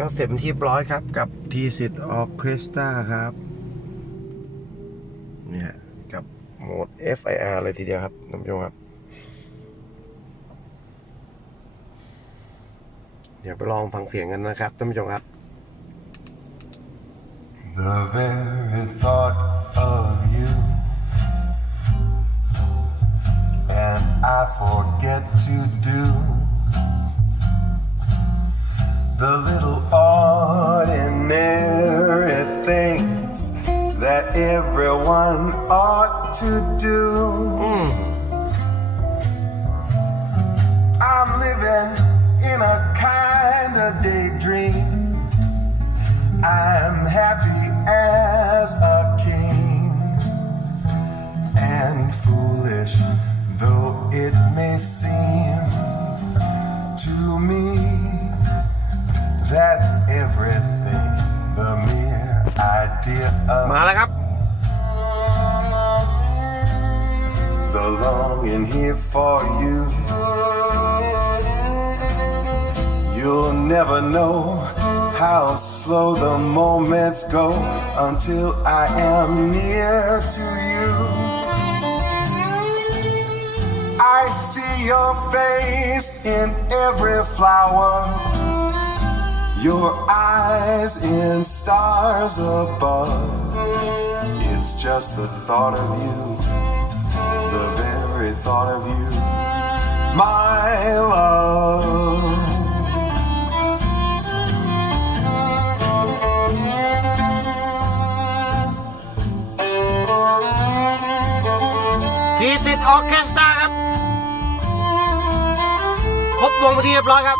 ก็เสร็จเป็นที่ร้อยครับกับ THESIS ORCHESTRA ครับเนี่ยกับโหมด FIR เลยทีเดียวครับท่านผู้ชมครับเดี๋ยวไปลองฟังเสียงกันนะครับท่านผู้ชมครับ The very thought of you and I forget to do the little ordinary things that everyone ought to do. I'm living in a kind of daydream. I'm happy as a king, and foolish though it may seem to me, that's everything. The mere idea of มาแล้วครับ the longing here for you. You'll never know how slow the moments go until I am near to you. I see your face in every flower, your eyes in stars above. It's just the thought of you, the very thought of you, my love. THESIS ORCHESTRA ครับครบวงไปที่เรียบร้อยครับ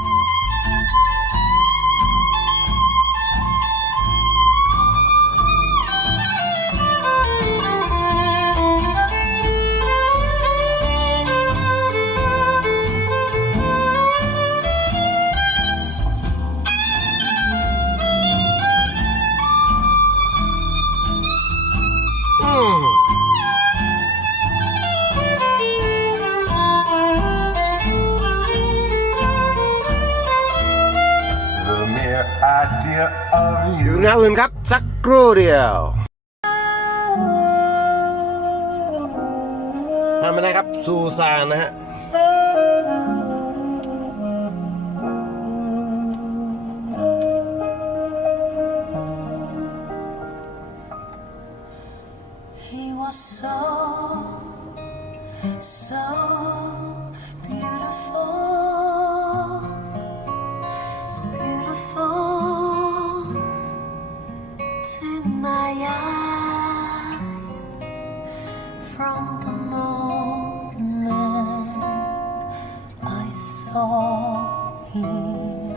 Idea of อยู่ you. แนวอื่นครับสักครู่เดียวทำไม่ได้ครับซูซานนะฮะHe was so beautiful, beautiful to my eyes from the moment I saw him.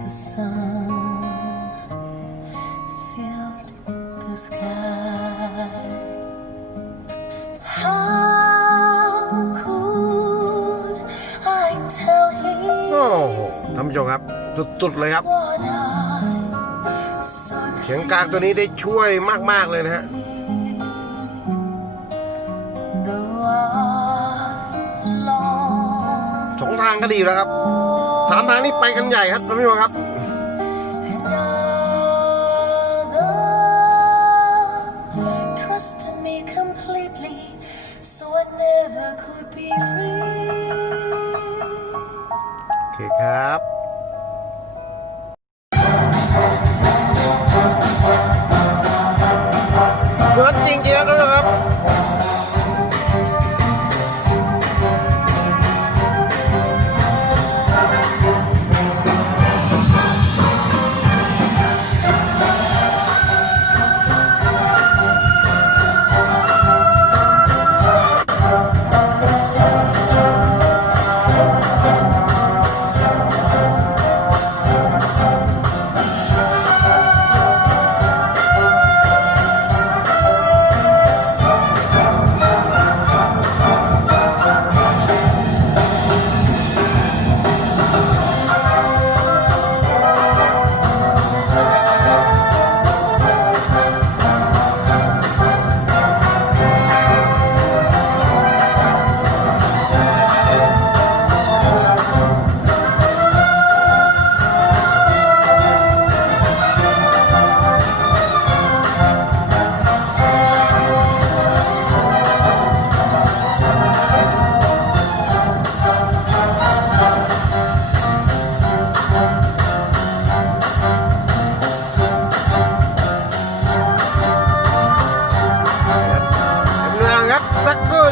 The sun filled the sky. How could I tell โอ้ him โหท่านผู้ชมครับสุดๆเลยครับ what I so เสียงกลางตัวนี้ได้ช่วยมากๆเลยนะฮะ though I long สองทางก็ดีแล้วครับสามทางนี้ไปกันใหญ่ครับท่านผู้ชมครับ and other trusted me completely, so I never could be free. โอเคครับเหมือนจริงๆแล้วนะครับ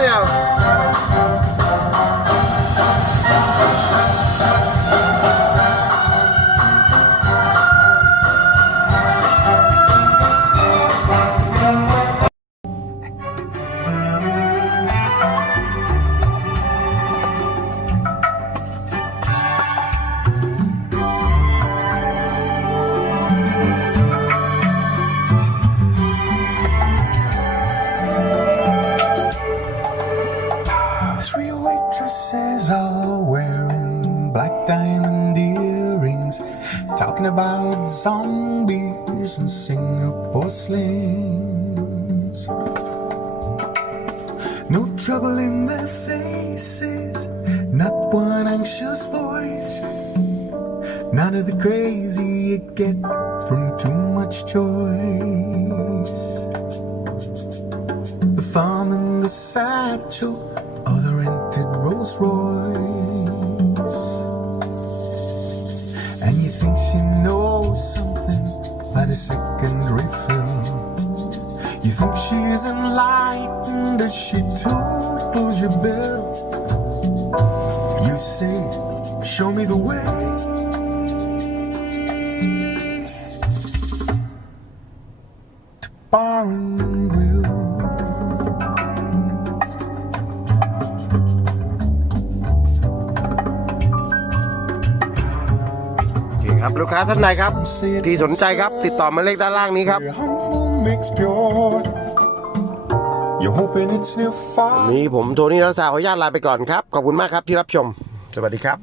ไม่เอาThree waitresses all wearing black diamond earrings, talking about zombies and Singapore slings. No trouble in their faces, not one anxious voice. None of the crazy you get from too much choice. The thumb and the satchel, or the rented Rolls Royce. And you think she knows something by the second refill. You think she's enlightened as she totals your bill. You say, show me the way to Bar and Grill. ครับลูกค้าท่านใดครับที่สนใจครับติดต่อมาเลขด้านล่างนี้ครับวันนี้ผมโทนี่รักษาขออนุญาตลาไปก่อนครับขอบคุณมากครับที่รับชมสวัสดีครับ